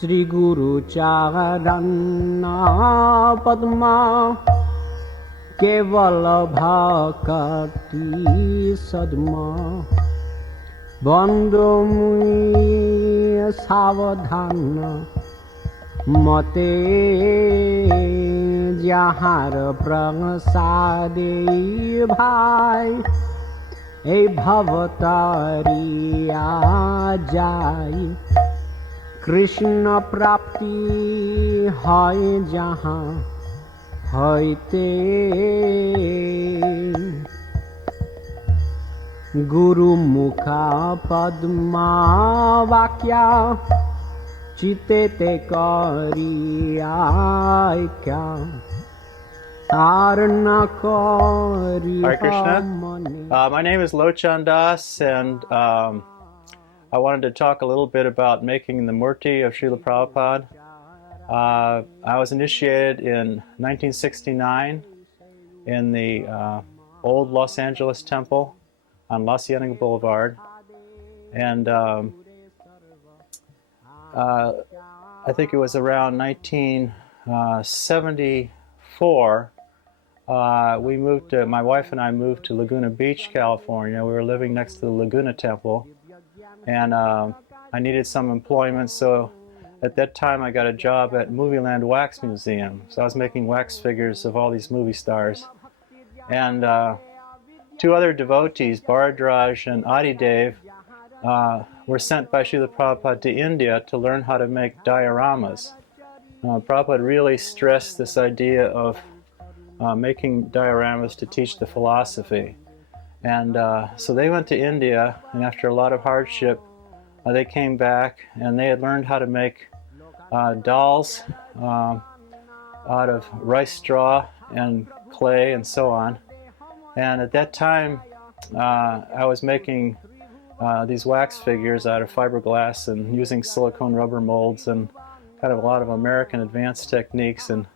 Sri Guru Charana Padma Kevala Bhakti Sadma Bandho Muni Savadhana Mate Jahar Prasade Bhai Ei Bhavatari Ajai Krishna Prapti Hai Jahan Haite Guru Mukha Padma Vakya Chitete Kariya Kya Arna Kari Hare Krishna. My name is Lochana, and I wanted to talk a little bit about making the Murti of Srila Prabhupada. I was initiated in 1969 in the old Los Angeles temple on La Cienega Boulevard, and I think it was around 1974 we moved to, my wife and I moved to Laguna Beach, California. We were living next to the Laguna Temple, and I needed some employment, so at that time I got a job at Movieland Wax Museum. So I was making wax figures of all these movie stars. And two other devotees, Bharadraj and Adidev, were sent by Srila Prabhupada to India to learn how to make dioramas. Prabhupada really stressed this idea of making dioramas to teach the philosophy. And so they went to India, and after a lot of hardship, they came back, and they had learned how to make dolls out of rice straw and clay and so on. And at that time, I was making these wax figures out of fiberglass and using silicone rubber molds and kind of a lot of American advanced techniques, and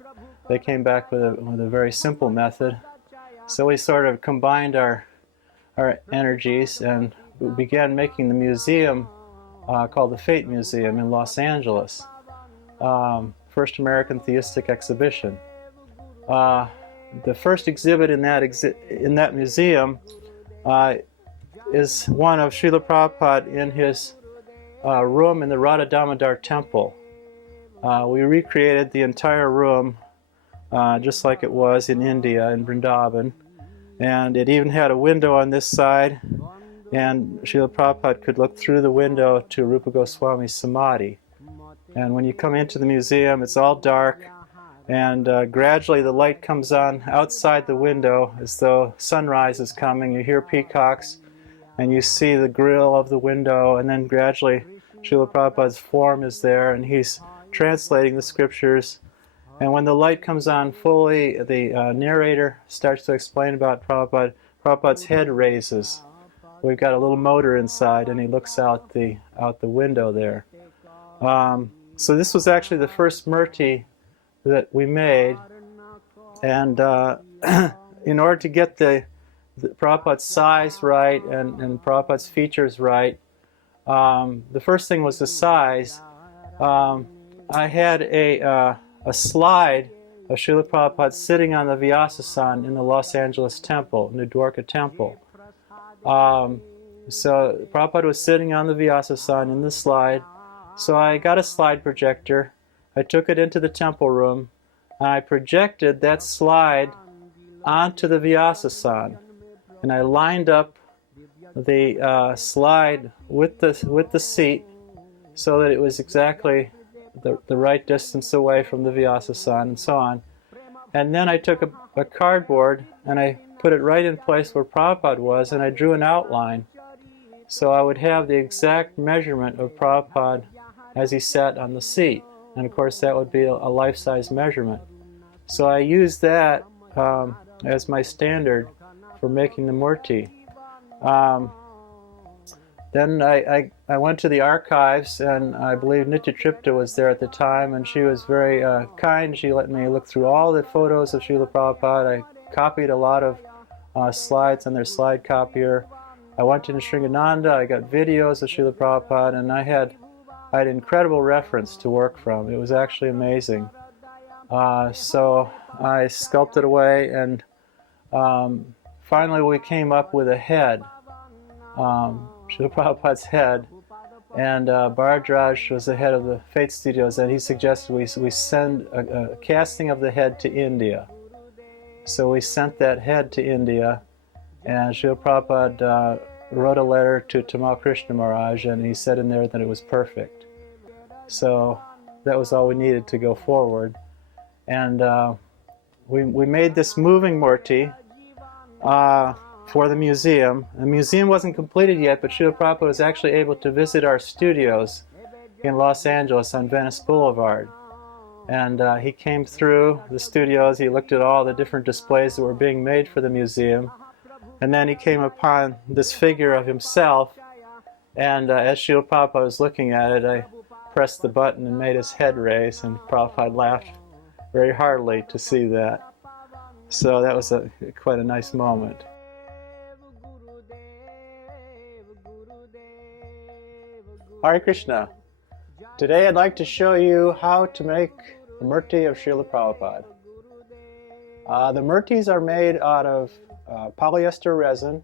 they came back with a very simple method. So we sort of combined our energies and we began making the museum called the Fate Museum in Los Angeles. First American theistic exhibition. The first exhibit in that museum is one of Srila Prabhupada in his room in the Radha Damodar temple. We recreated the entire room just like it was in India, in Vrindavan. And it even had a window on this side, and Srila Prabhupada could look through the window to Rupa Goswami's Samadhi. And when you come into the museum, it's all dark, and gradually the light comes on outside the window as though sunrise is coming. You hear peacocks, and you see the grill of the window, and then gradually Srila Prabhupada's form is there, and he's translating the scriptures. And when the light comes on fully, the narrator starts to explain about Prabhupada. Prabhupada's head raises. We've got a little motor inside, and he looks out the window there. So this was actually the first Murti that we made. And in order to get the Prabhupada's size right and Prabhupada's features right, the first thing was the size. I had a slide of Srila Prabhupada sitting on the Vyasasan in the Los Angeles temple, in the Dwarka temple. So Prabhupada was sitting on the Vyasasan in the slide. So I got a slide projector. I took it into the temple room, and I projected that slide onto the Vyasasan. And I lined up the slide with the seat so that it was exactly the right distance away from the Vyasasan and so on. And then I took a cardboard and I put it right in place where Prabhupada was, and I drew an outline so I would have the exact measurement of Prabhupada as he sat on the seat. And of course that would be a life-size measurement. So I used that as my standard for making the Murti. Then I went to the archives, and I believe Nitya Tripta was there at the time, and she was very kind. She let me look through all the photos of Srila Prabhupada. I copied a lot of slides on their slide copier. I went to Sringananda, I got videos of Srila Prabhupada, and I had I had incredible reference to work from. It was actually amazing. So I sculpted away, and finally we came up with a head, Srila Prabhupada's head, and Bhardraj was the head of the Fate Studios, and he suggested we send a casting of the head to India. So we sent that head to India, and Srila Prabhupada wrote a letter to Tamal Krishna Maharaj, and he said in there that it was perfect. So that was all we needed to go forward. And we made this moving Murti for the museum. The museum wasn't completed yet, but Srila Prabhupada was actually able to visit our studios in Los Angeles on Venice Boulevard. And he came through the studios, he looked at all the different displays that were being made for the museum, and then he came upon this figure of himself, and as Srila Prabhupada was looking at it, I pressed the button and made his head raise, and Prabhupada laughed very heartily to see that. So that was quite a nice moment. Hare Krishna. Today I'd like to show you how to make the Murti of Srila Prabhupada. The Murtis are made out of polyester resin,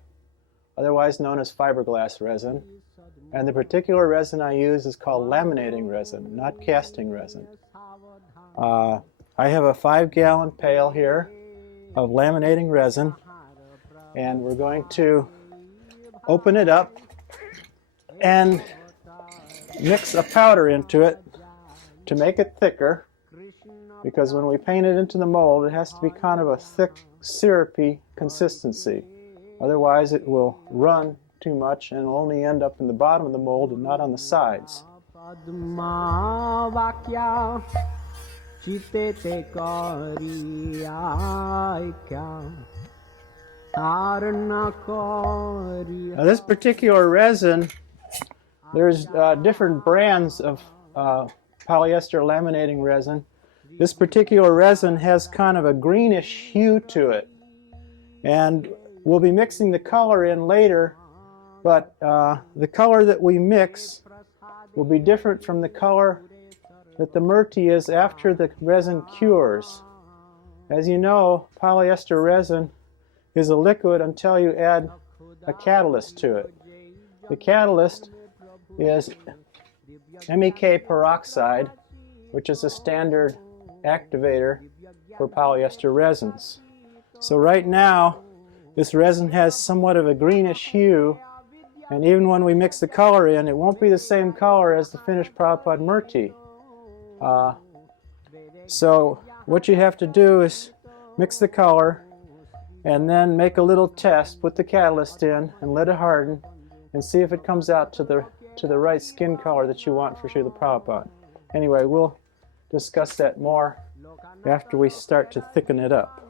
otherwise known as fiberglass resin, and the particular resin I use is called laminating resin, not casting resin. I have a 5-gallon pail here of laminating resin, and we're going to open it up and mix a powder into it to make it thicker, because when we paint it into the mold, it has to be kind of a thick, syrupy consistency. Otherwise it will run too much and will only end up in the bottom of the mold and not on the sides. Now this particular resin, there's different brands of polyester laminating resin. This particular resin has kind of a greenish hue to it, and we'll be mixing the color in later, but the color that we mix will be different from the color that the Murti is after the resin cures. As you know, polyester resin is a liquid until you add a catalyst to it. The catalyst is MEK peroxide, which is a standard activator for polyester resins. So right now, this resin has somewhat of a greenish hue, and even when we mix the color in, it won't be the same color as the finished Prabhupada Murti. So what you have to do is mix the color and then make a little test, put the catalyst in and let it harden, and see if it comes out to the right skin color that you want for Srila Prabhupada. Anyway, we'll discuss that more after we start to thicken it up.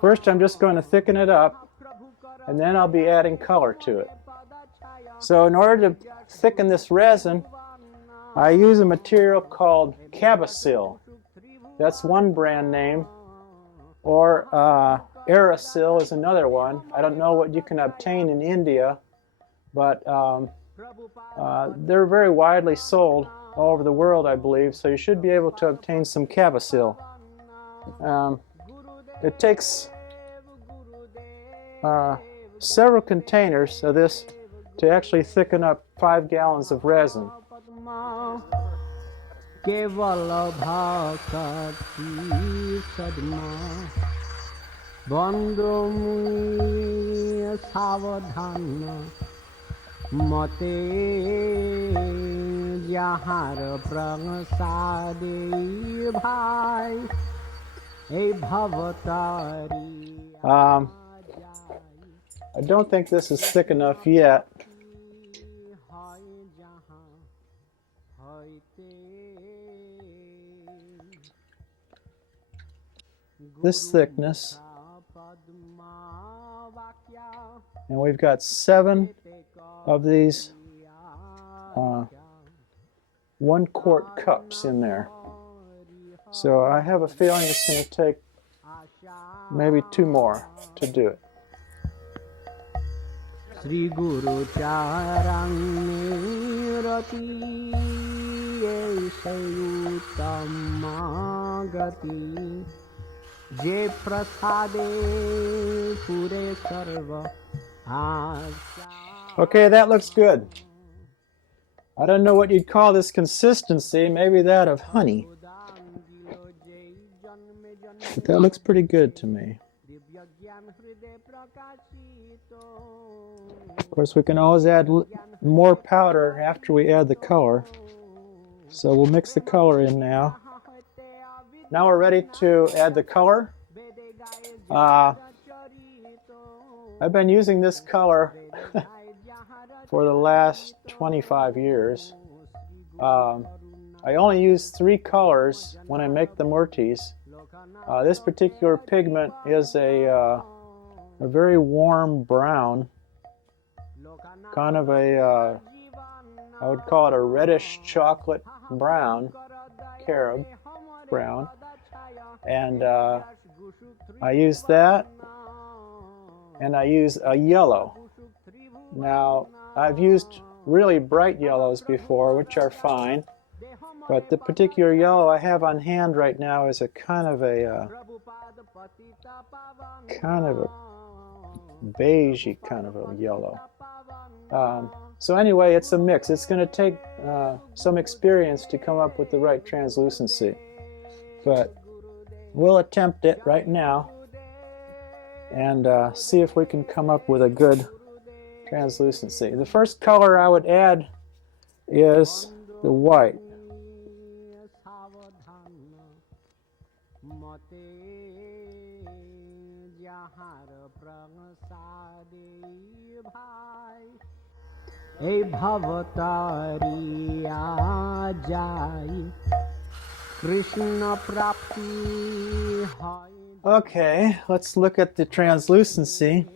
First, I'm just going to thicken it up, and then I'll be adding color to it. So in order to thicken this resin, I use a material called Cabasil. That's one brand name, or Aerosil is another one. I don't know what you can obtain in India, but they're very widely sold all over the world, I believe, so you should be able to obtain some Cabasil. It takes several containers of this to actually thicken up 5 gallons of resin. I don't think this is thick enough yet. This thickness, and we've got 7 of these 1-quart cups in there. So I have a feeling it's going to take maybe 2 more to do it. Sri Guru Charang Murti samagati je prasade pure sarva asya. Okay, that looks good. I don't know what you'd call this consistency, maybe that of honey. But that looks pretty good to me. Of course, we can always add more powder after we add the color. So we'll mix the color in now. Now we're ready to add the color. I've been using this color for the last 25 years. I only use 3 colors when I make the murtis. This particular pigment is a very warm brown, kind of a, I would call it a reddish chocolate brown, carob brown. And I use that, and I use a yellow. Now, I've used really bright yellows before, which are fine, but the particular yellow I have on hand right now is a kind of a beigey kind of a yellow. So anyway, it's a mix. It's going to take some experience to come up with the right translucency, but we'll attempt it right now and see if we can come up with a good translucency. The first color I would add is the white. Okay, let's look at the translucency.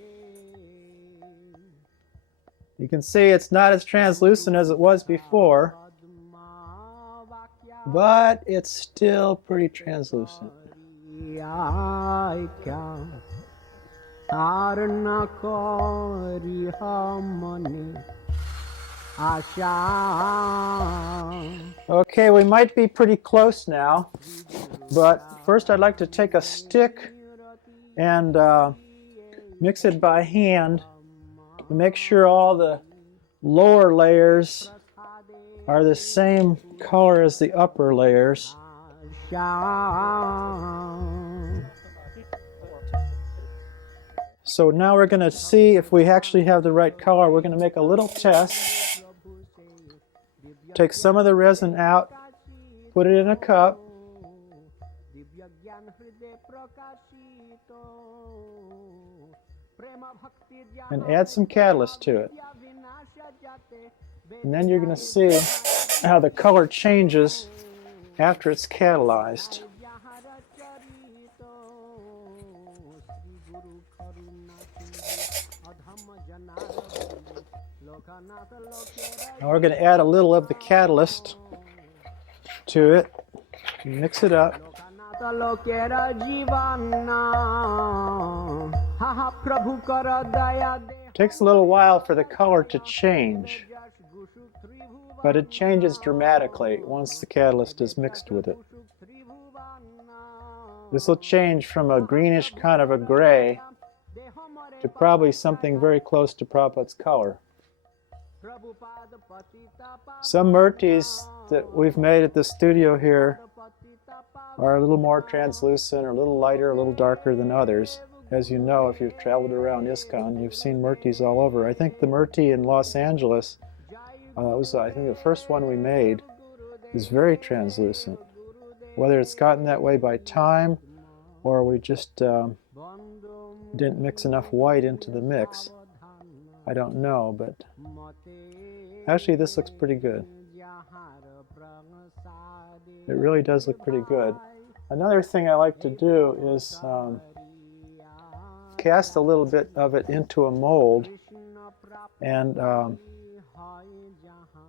You can see it's not as translucent as it was before, but it's still pretty translucent. Okay, we might be pretty close now, but first I'd like to take a stick and mix it by hand to make sure all the lower layers are the same color as the upper layers. So now we're going to see if we actually have the right color. We're going to make a little test. Take some of the resin out, put it in a cup, and add some catalyst to it. And then you're going to see how the color changes after it's catalyzed. Now we're going to add a little of the catalyst to it, mix it up. It takes a little while for the color to change, but it changes dramatically once the catalyst is mixed with it. This will change from a greenish kind of a gray to probably something very close to Prabhupada's color. Some murtis that we've made at the studio here are a little more translucent, or a little lighter, a little darker than others. As you know, if you've traveled around ISKCON, you've seen murtis all over. I think the murti in Los Angeles, was I think the first one we made, is very translucent. Whether it's gotten that way by time, or we just didn't mix enough white into the mix, I don't know, but actually this looks pretty good. It really does look pretty good. Another thing I like to do is cast a little bit of it into a mold and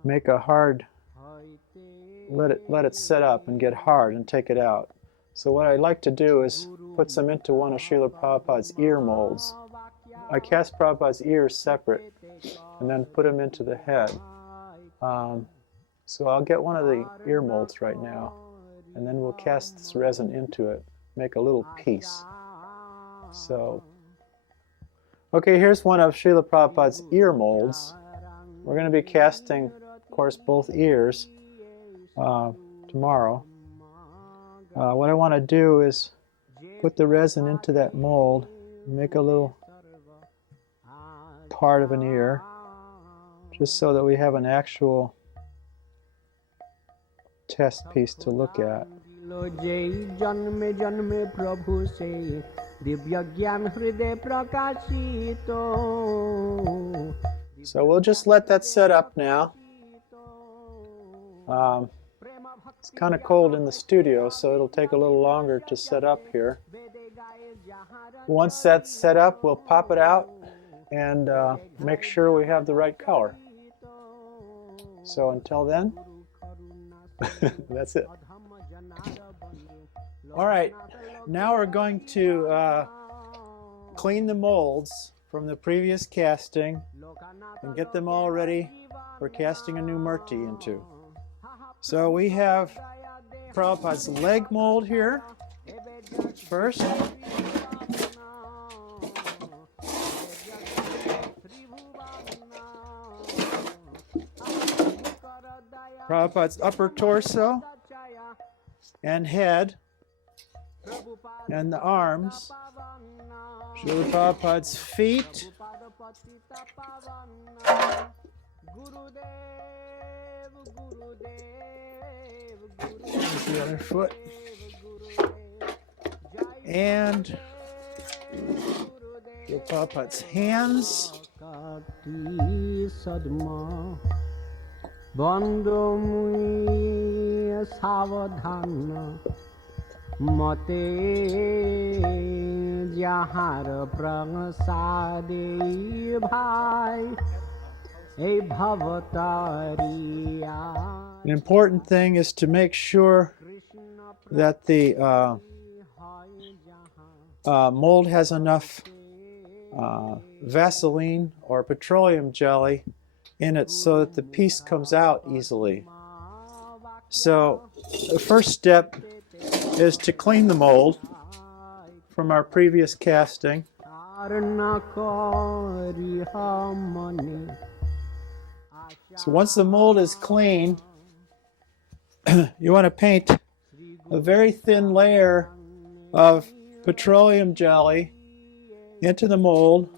make a hard, let it set up and get hard and take it out. So what I like to do is put some into one of Srila Prabhupada's ear molds. I cast Prabhupada's ears separate and then put them into the head. So I'll get one of the ear molds right now, and then we'll cast this resin into it, make a little piece. So, okay, here's one of Srila Prabhupada's ear molds. We're going to be casting, of course, both ears tomorrow. What I want to do is put the resin into that mold, make a little part of an ear, just so that we have an actual test piece to look at. So we'll just let that set up now. It's kind of cold in the studio, so it'll take a little longer to set up here. Once that's set up, we'll pop it out and make sure we have the right color. So until then, that's it. All right, now we're going to clean the molds from the previous casting and get them all ready for casting a new Murti into. So we have Prabhupada's leg mold here first. Prabhupada's upper torso and head and the arms. Srila Prabhupada's feet. Here's the other foot. And Srila Prabhupada's hands. An important thing is to make sure that the mold has enough Vaseline or petroleum jelly in it so that the piece comes out easily. So the first step is to clean the mold from our previous casting. So once the mold is clean, you want to paint a very thin layer of petroleum jelly into the mold.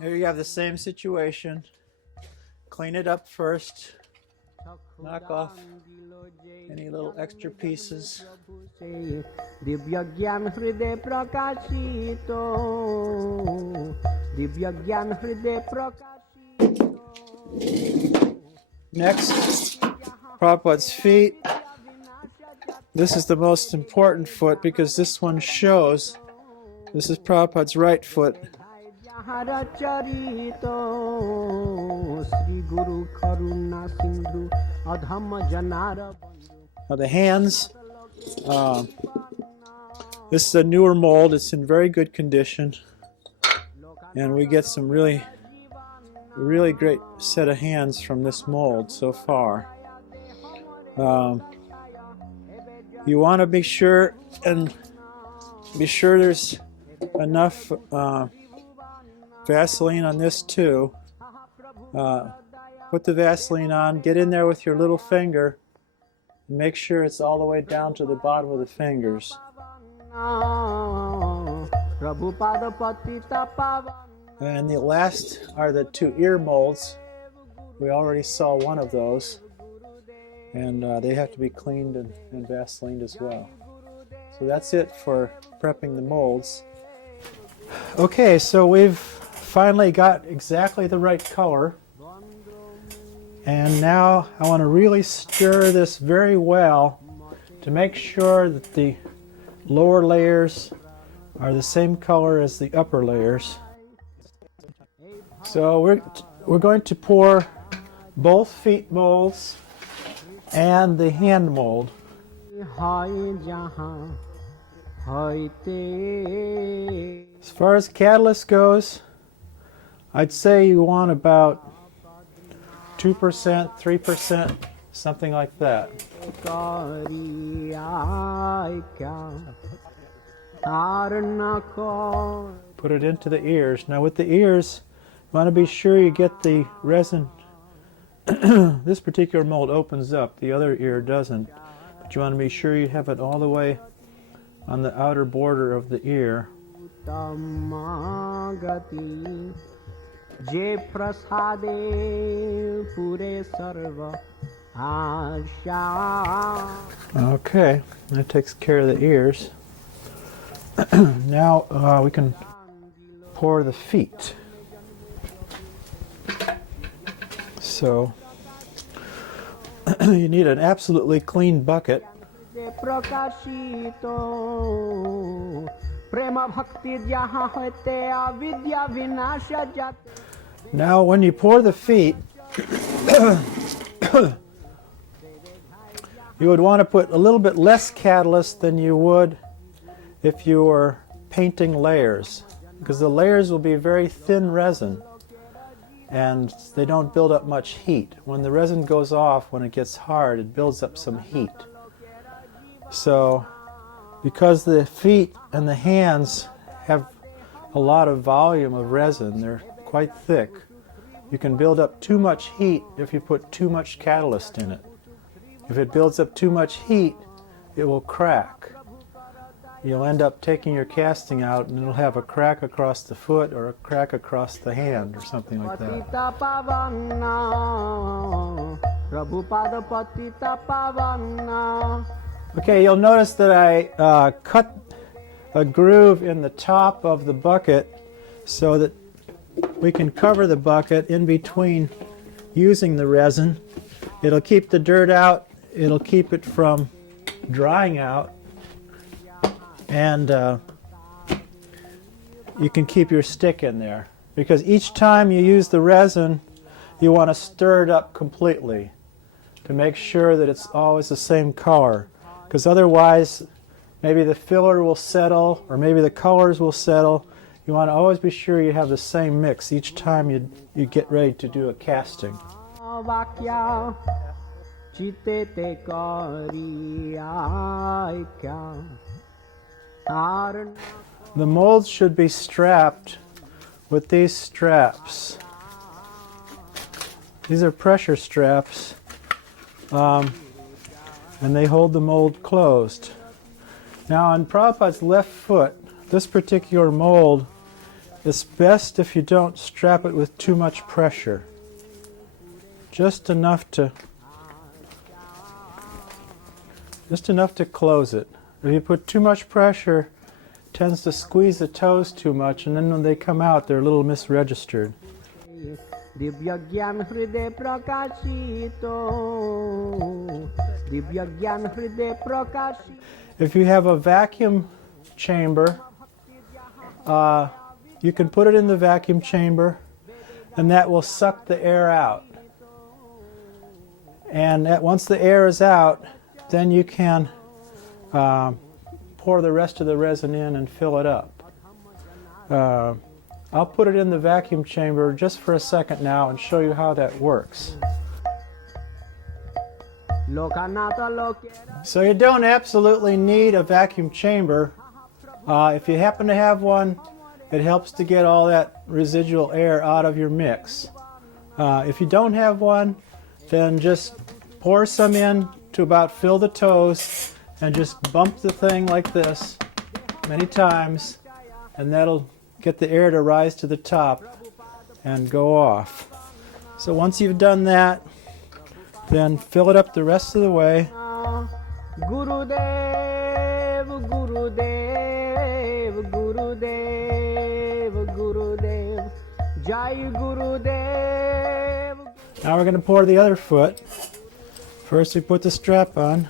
There you have the same situation. Clean it up first. Knock off any little extra pieces. Next, Prabhupada's feet. This is the most important foot because this one shows. This is Prabhupada's right foot. Now the hands. This is a newer mold. It's in very good condition. And we get some really great set of hands from this mold so far. You want to be sure there's enough Vaseline on this too. Put the Vaseline on, get in there with your little finger, and make sure it's all the way down to the bottom of the fingers. And the last are the two ear molds. We already saw one of those, and they have to be cleaned and Vaselined as well. So that's it for prepping the molds. Okay, so we've finally got exactly the right color. And now I want to really stir this very well to make sure that the lower layers are the same color as the upper layers. So we're going to pour both feet molds and the hand mold. hoite As far as catalyst goes, I'd say you want about 2%, 3%, something like that. kari ai kya tarna ko. Put it into the ears. Now with the ears, you want to be sure you get the resin. This particular mold opens up, the other ear doesn't. But you want to be sure you have it all the way on the outer border of the ear. Tamagati je prasade pure sarva asha. Okay, that takes care of the ears. Now we can pour the feet. So you need an absolutely clean bucket. Prakashito prema bhakti jaha hote avidya vinasha jate. Now when you pour the feet, you would want to put a little bit less catalyst than you would if you were painting layers, because the layers will be very thin resin and they don't build up much heat. When the resin goes off, when it gets hard, it builds up some heat. So because the feet and the hands have a lot of volume of resin, they're quite thick, you can build up too much heat if you put too much catalyst in it. If it builds up too much heat, it will crack. You'll end up taking your casting out and it'll have a crack across the foot or a crack across the hand or something like that. Patita pavana Prabhupada patita pavana. Okay, you'll notice that I cut a groove in the top of the bucket so that we can cover the bucket in between using the resin. It'll keep the dirt out, it'll keep it from drying out, and you can keep your stick in there. Because each time you use the resin, you want to stir it up completely to make sure that it's always the same color. Because otherwise, maybe the filler will settle, or maybe the colors will settle. You want to always be sure you have the same mix each time you get ready to do a casting. Vakya chitete kari ai kya tarna. The molds should be strapped with these straps. These are pressure straps, and they hold the mold closed. Now on Prabhupada's left foot, this particular mold, it's best if you don't strap it with too much pressure. Just enough to close it. If you put too much pressure, it tends to squeeze the toes too much, and then when they come out, they're a little misregistered. Divya Gyan Hriday Prakashito Divya Gyan Hriday Prakashito. If you have a vacuum chamber, you can put it in the vacuum chamber, and that will suck the air out. And once the air is out, then you can pour the rest of the resin in and fill it up. I'll put it in the vacuum chamber just for a second now and show you how that works. So you don't absolutely need a vacuum chamber. If you happen to have one, it helps to get all that residual air out of your mix. If you don't have one, then just pour some in to about fill the toes and just bump the thing like this many times, and that'll get the air to rise to the top and go off. So once you've done that, then fill it up the rest of the way. Gurudev, Gurudev, Gurudev, Gurudev, Jai Gurudev. Now we're going to pour the other foot. First we put the strap on.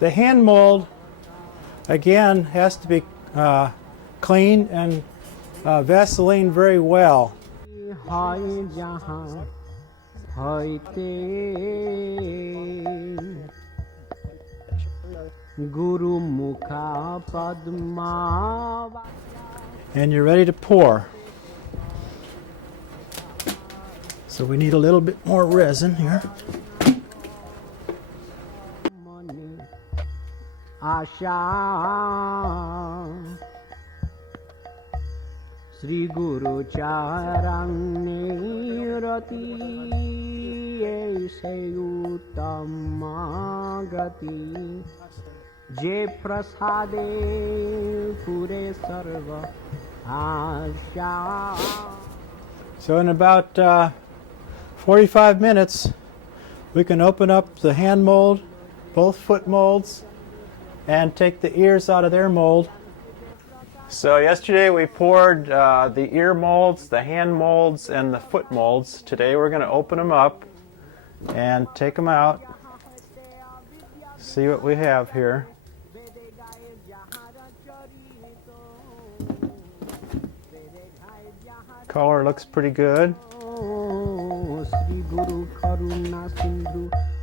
The hand mold, again, has to be clean and Vaseline very well. হয় যাহা হইতে গুরু মুখা Padma And you're ready to pour. So we need a little bit more resin here. মনে আশা শ্রী গুরু চারণে রতি এই সেই উত্তম গতি যে প্রসাদে পুরে সর্ব আশা. So in about 45 minutes we can open up the hand mold, both foot molds, and take the ears out of their mold. So yesterday we poured the ear molds, the hand molds, and the foot molds. Today we're going to open them up and take them out. See what we have here. Color looks pretty good. Shri Guru করুণা সিন্ধু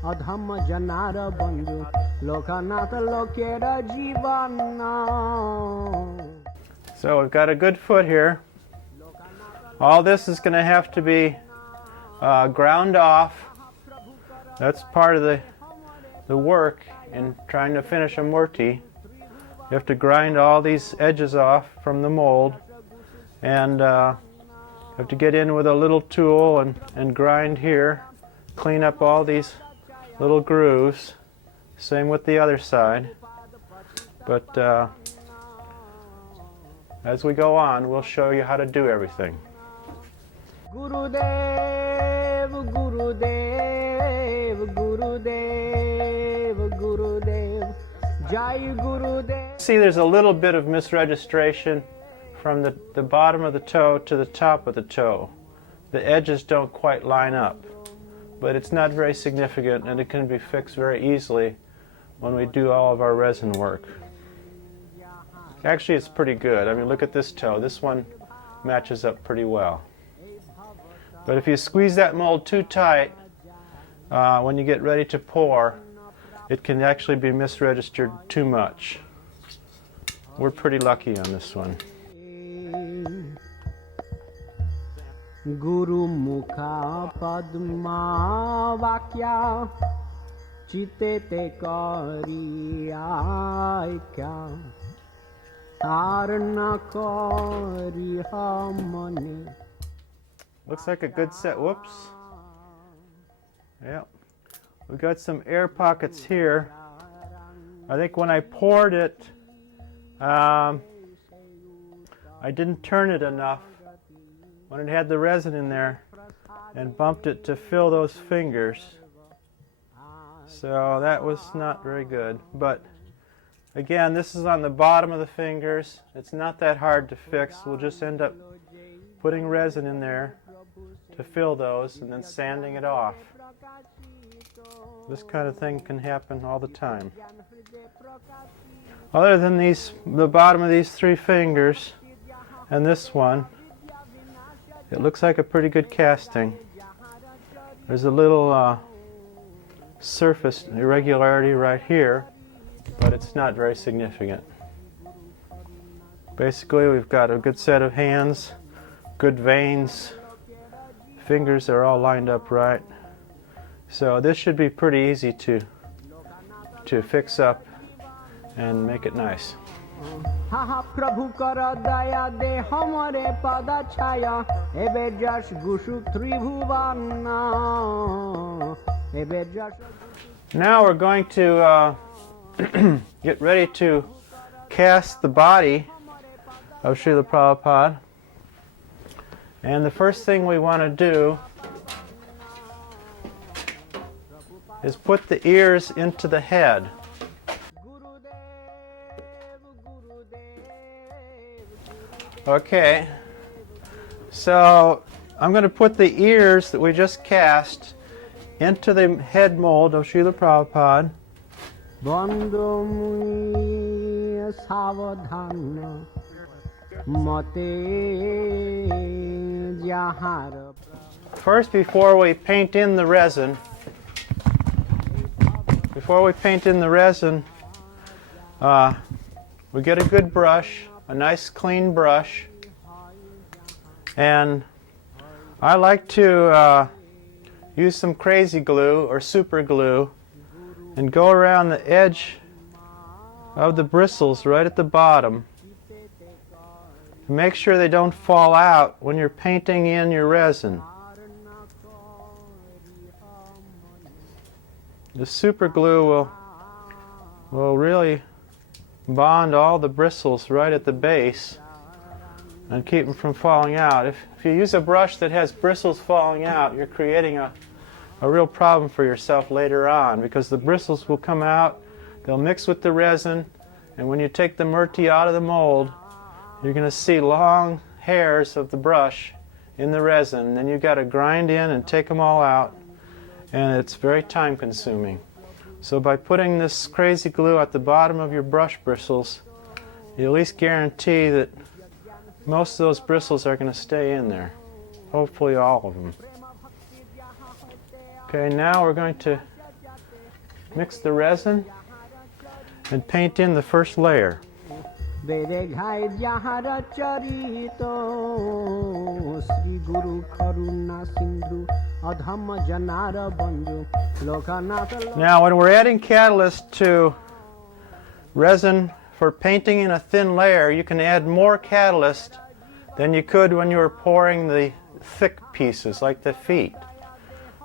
অধম জনার বন্ধু লোকনাথ লোকের জীবন. So we've got a good foot here. All this is going to have to be ground off. That's part of the work in trying to finish a murti. You have to grind all these edges off from the mold, and have to get in with a little tool and grind here, clean up all these little grooves. Same with the other side. But as we go on, we'll show you how to do everything. Gurudev, Gurudev, Gurudev, Gurudev, Jai Gurudev. See, there's a little bit of misregistration from the bottom of the toe to the top of the toe. The edges don't quite line up, but it's not very significant, and it can be fixed very easily when we do all of our resin work. Actually, it's pretty good. I mean, look at this toe. This one matches up pretty well. But if you squeeze that mold too tight, when you get ready to pour, it can actually be misregistered too much. We're pretty lucky on this one. Guru Mukha Padma Vakya Chitete Kariyakya Tarna Karihamani. Looks like a good set. Whoops. Yep. We've got some air pockets here. I think when I poured it, I didn't turn it enough when it had the resin in there and bumped it to fill those fingers. So that was not very good. But again, this is on the bottom of the fingers. It's not that hard to fix. We'll just end up putting resin in there to fill those and then sanding it off. This kind of thing can happen all the time. Other than the bottom of these three fingers and this one, it looks like a pretty good casting. There's a little surface irregularity right here, but it's not very significant. Basically, we've got a good set of hands, good veins, fingers are all lined up right. So this should be pretty easy to fix up and make it nice. Ha Prabhu kara daya de hamare pada chaya ebe jash gushu tribhuvana ebe jash. Now we're going to get ready to cast the body of Srila Prabhupada. And the first thing we want to do is put the ears into the head. Okay, so I'm going to put the ears that we just cast into the head mold of Srila Prabhupada. सावधान मते जहार. First, before we paint in the resin, we get a good brush, a nice clean brush, and I like to use some crazy glue or super glue and go around the edge of the bristles right at the bottom. Make sure they don't fall out when you're painting in your resin. The super glue will really bond all the bristles right at the base and keep them from falling out. If you use a brush that has bristles falling out, you're creating a real problem for yourself later on, because the bristles will come out, they'll mix with the resin, and when you take the murti out of the mold, you're going to see long hairs of the brush in the resin, and then you've got to grind in and take them all out, and it's very time consuming. So by putting this crazy glue at the bottom of your brush bristles, you at least guarantee that most of those bristles are going to stay in there. Hopefully all of them. Okay, now we're going to mix the resin and paint in the first layer. Now when we're adding catalyst to resin for painting in a thin layer, you can add more catalyst than you could when you were pouring the thick pieces like the feet.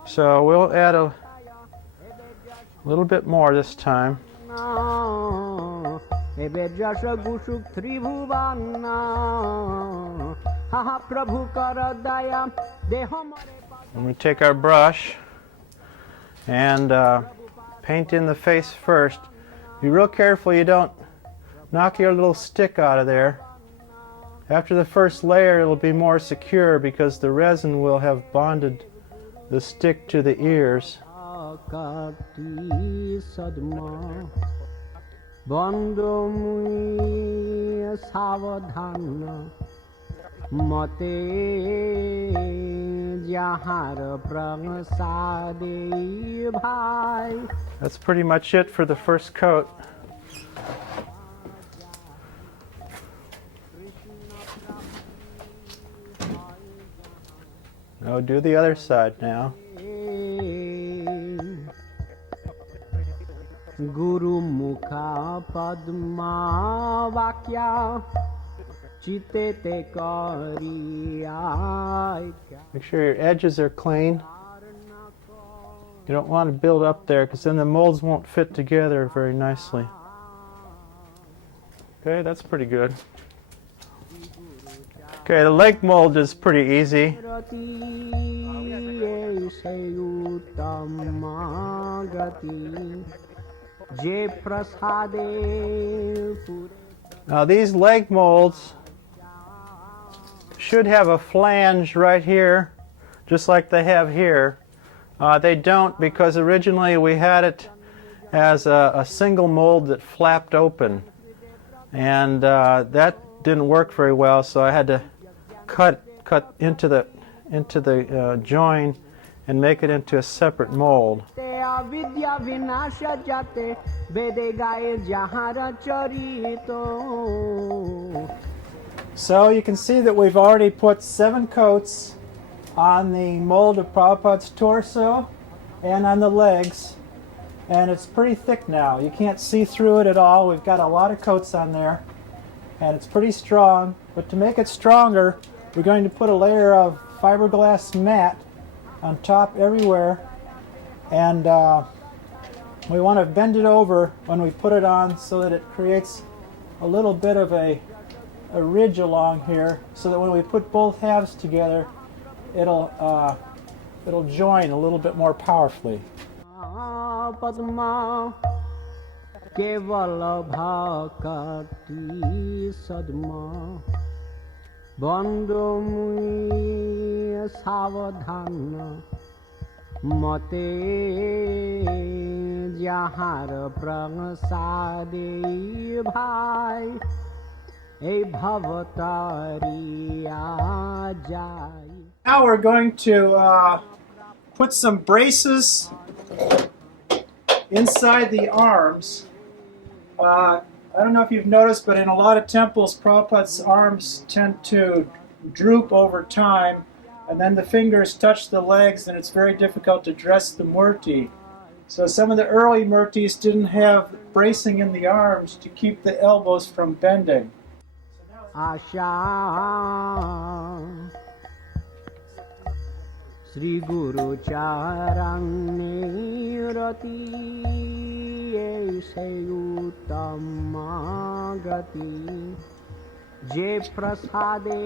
So we'll add a little bit more this time. And we take our brush and paint in the face first. Be real careful you don't knock your little stick out of there. After the first layer, it'll be more secure because the resin will have bonded the stick to the ears. That's pretty much it for the first coat. Now do the other side now. Guru Mukha Padma Vakya Chitete Kariya. Make sure your edges are clean. You don't want to build up there because then the molds won't fit together very nicely. Okay, that's pretty good. Okay, the leg mold is pretty easy. Now these leg molds should have a flange right here, just like they have here. They don't, because originally we had it as a single mold that flapped open, and that didn't work very well, so I had to cut into the join and make it into a separate mold. So you can see that we've already put 7 coats on the mold of Prabhupada's torso and on the legs, and it's pretty thick now. You can't see through it at all. We've got a lot of coats on there, and it's pretty strong. But to make it stronger, we're going to put a layer of fiberglass mat on top everywhere, and we want to bend it over when we put it on so that it creates a little bit of a ridge along here, so that when we put both halves together, it'll join a little bit more powerfully. মতে যাহার প্রসাদে ভাই এই ভবতারিয়া যায়. Now we're going to put some braces inside the arms. I don't know if you've noticed, but in a lot of temples, Prabhupada's arms tend to droop over time, and then the fingers touch the legs, and it's very difficult to dress the murti. So some of the early murtis didn't have bracing in the arms to keep the elbows from bending. Asha Sri Guru Charane Rati Eise Uttamagati Je Prasade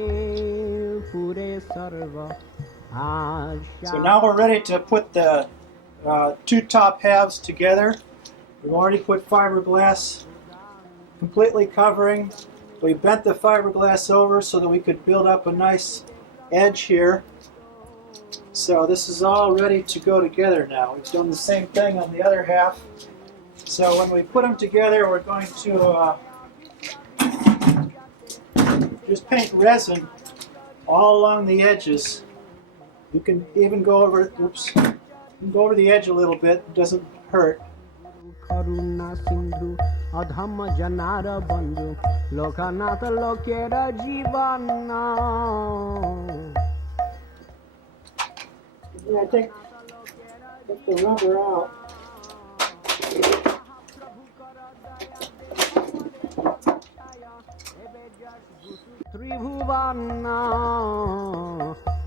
Pure Sarva Asha. So now we're ready to put the two top halves together. We've already put fiberglass completely covering. We bent the fiberglass over so that we could build up a nice edge here. So this is all ready to go together now. We've done the same thing on the other half. So when we put them together, we're going to just paint resin all along the edges. You can even go over, oops, you can go over the edge a little bit. It doesn't hurt. Karuna Sindhu Adhama Janara Bandhu Lochana Lokera Jivana. Yeah, take the rubber out. Tribhuvana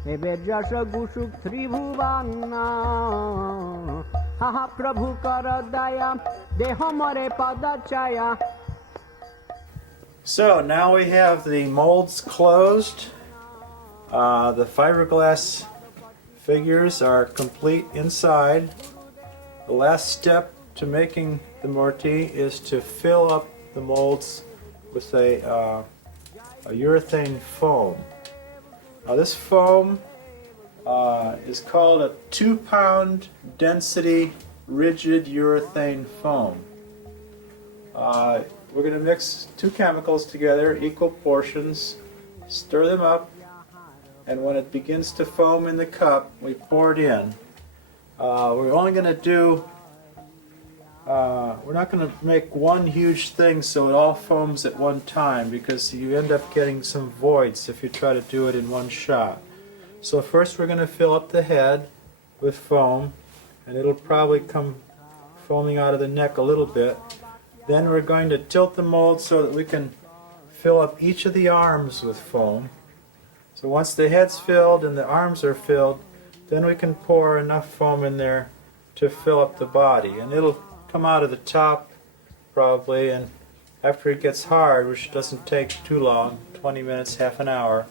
Ebejasha Gushuk Tribhuvana Haha Prabhu Karadaya Dehamare Padachaya. So now we have the molds closed. The fiberglass figures are complete inside. The last step to making the murti is to fill up the molds with a urethane foam. Now this foam is called a 2-pound density rigid urethane foam. We're going to mix two chemicals together, equal portions, stir them up, and when it begins to foam in the cup, we pour it in. We're only going to do, we're not going to make one huge thing so it all foams at one time, because you end up getting some voids if you try to do it in one shot. So first we're going to fill up the head with foam, and it'll probably come foaming out of the neck a little bit. Then we're going to tilt the mold so that we can fill up each of the arms with foam. So once the head's filled and the arms are filled, then we can pour enough foam in there to fill up the body. And it'll come out of the top probably, and after it gets hard, which doesn't take too long, 20 minutes, half an hour,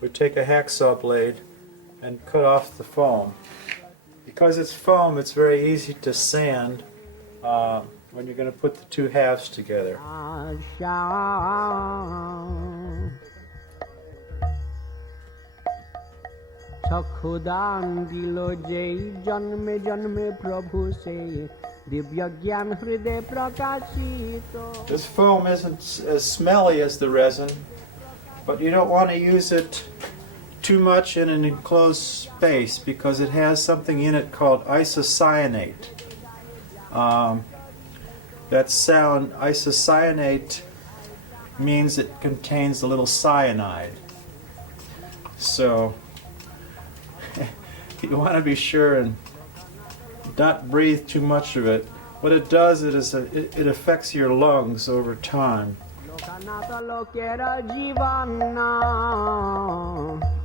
we take a hacksaw blade and cut off the foam. Because it's foam, it's very easy to sand when you're going to put the two halves together. Chakhudan dilo jai janme janme prabhu se divya gyan hriday prakashito. This foam isn't as smelly as the resin, but you don't want to use it too much in an enclosed space because it has something in it called isocyanate. That sound, isocyanate, means it contains a little cyanide. So you want to be sure and not breathe too much of it. What it does is it affects your lungs over time. Lochana Lokera Jivana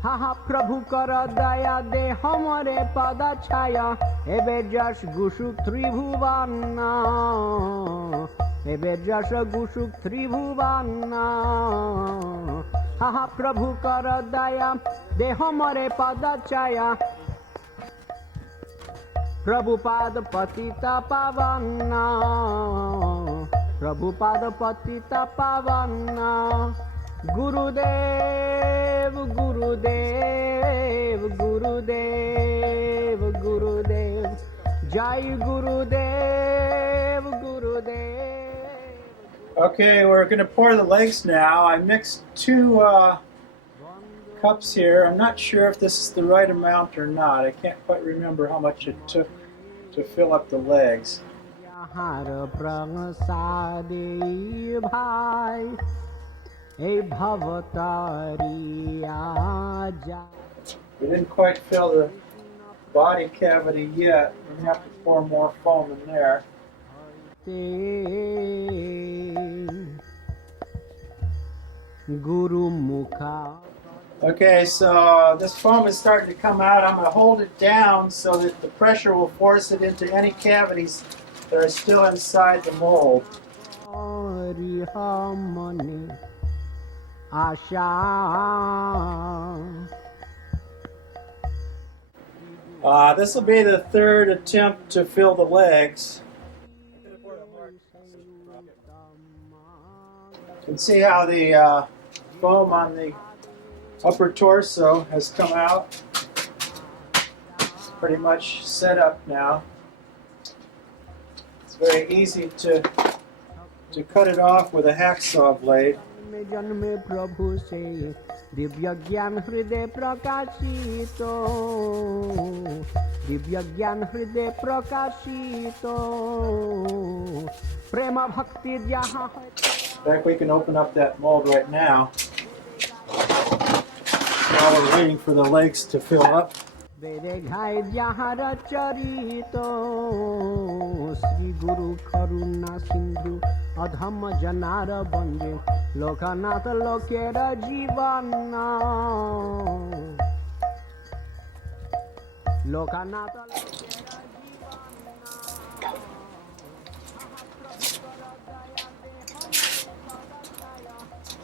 Haha Prabhu Karadaya De Hamare Padachaya Ebejash Gushuk Tribhuvana Ebejash Gushuk Tribhuvana Haha Prabhu Karadaya De Hamare Padachaya Prabhupada Patita Pavana Prabhupada Patita Pavana Gurudev Gurudev Gurudev Gurudev Jai Gurudev, Gurudev. Okay, we're going to pour the legs now. I mixed 2 cups here. I'm not sure if this is the right amount or not. I can't quite remember how much it took to fill up the legs. We didn't quite fill the body cavity yet. We're going to have to pour more foam in there. Guru Mukha. Okay, so this foam is starting to come out. I'm going to hold it down so that the pressure will force it into any cavities that are still inside the mold. This will be the 3rd attempt to fill the legs. You can see how the foam on the upper torso has come out. It's pretty much set up now. It's very easy to cut it off with a hacksaw blade. Divya Gyan Hriday Prakashito, Divya Gyan Hriday Prakashito, Prema Bhakti Jaha. In fact, we can open up that mold right now while we're waiting for the legs to fill up. Vede Ghai Jahara Charito, Sri Guru Karuna Sindhu, Adhamma Janara Bande, Lokanata Lokera Jivana, Lokanata Lokera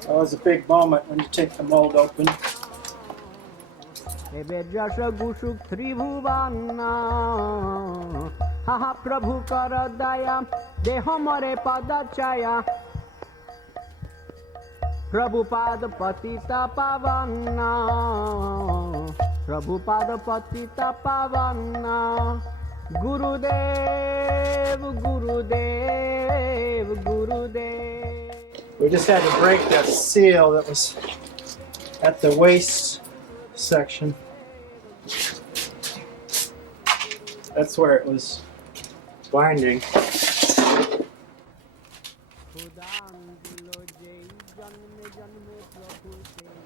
That was a big moment when you take the mold open. Ebedrasha Gushuk Tribhuvana, Haha Prabhu Karadaya, Dehamare Padachaya, Prabhupada Patita Pavana, Prabhupada Patita Pavana, Gurudev, Gurudev, Gurudev. We just had to break that seal that was at the waist section. That's where it was binding.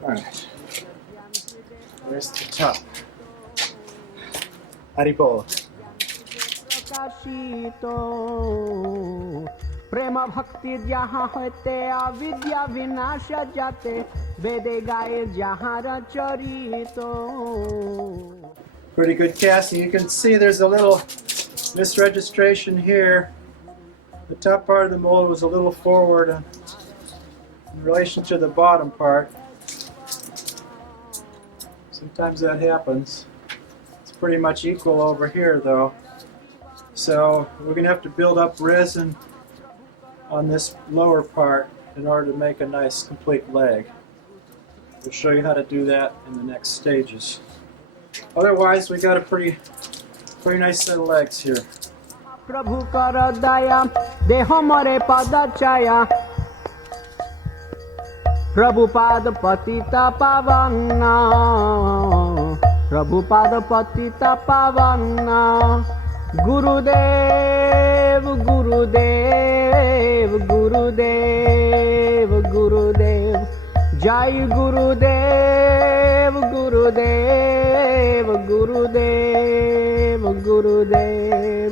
Alright. Where's the top? Haribol. Prema Bhakti jaha hote avidya vinasha jate vede gaye jahara charito. Pretty good casting. You can see there's a little misregistration here. The top part of the mold was a little forward in relation to the bottom part. Sometimes that happens. It's pretty much equal over here though. So we're going to have to build up resin on this lower part in order to make a nice complete leg. We'll show you how to do that in the next stages. Otherwise, we got a pretty nice set of legs here. Prabhu Karadaya Dehamare Padachaya Prabhupada Patita Pavana Prabhupada Patita Pavana Gurudev Gurudev Gurudev Gurudev Jai Gurudev Gurudev Gurudev Gurudev